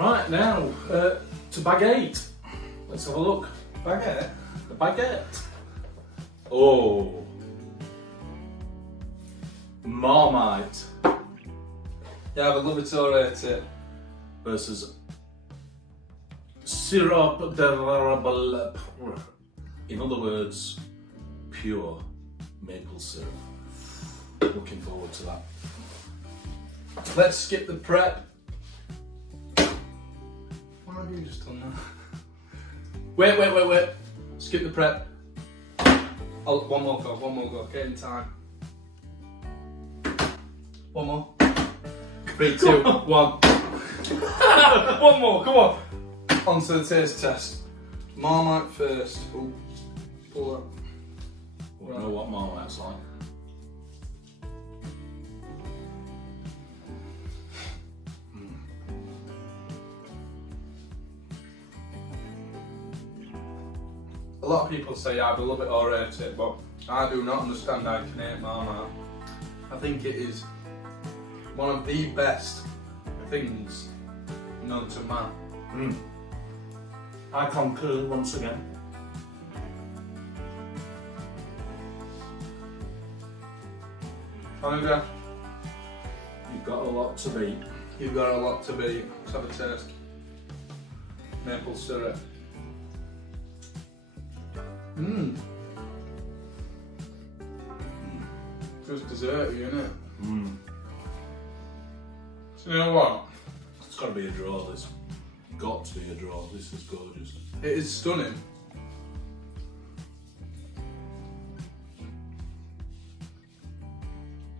Right, now to baguette. Let's have a look. Baguette? The baguette. Oh. Marmite Yeah, I would love it to rate it. versus syrup de... In other words, pure maple syrup. Looking forward to that. Let's skip the prep. What have you just done now? Wait. Skip the prep. Oh, one more go. Get in time. One more. 3, 2, 1. One more, come on. On to the taste test. Marmite first. Ooh. Pull that. I don't know what Marmite's like. A lot of people say either love it or hate it, but I do not understand how you can hate Marmite. I think it is one of the best things known to man. I concur once again. Andrea, You've got a lot to beat. you've got a lot to beat. Let's have a taste. Maple syrup. Just desserty, isn't it? So you know what? It's got to be a draw, this. Got to be a draw. This is gorgeous. It is stunning.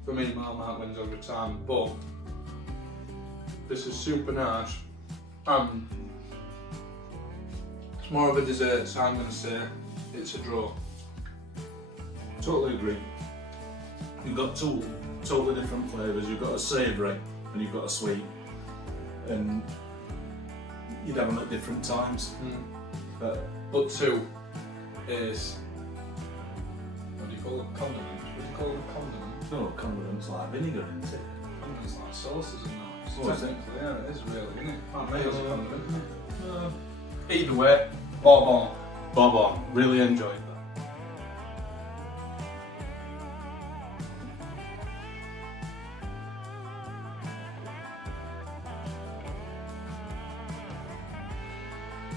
For me, Marmite wins every time, but this is super nice. It's more of a dessert, so I'm going to say it's a draw. Totally agree. You've got two totally different flavours. You've got a savoury and you've got a sweet. And you'd have them at different times. But 2 is, what do you call it? Condiment? What do you call it? Condiment? No, condiments like vinegar, isn't it? Condiments like sauces and that. Oh, is it? Technically, yeah, it is really, isn't it? Can't make it as a condiment, isn't it? Uh, Either way, bon bon. Bob on. Really enjoyed that.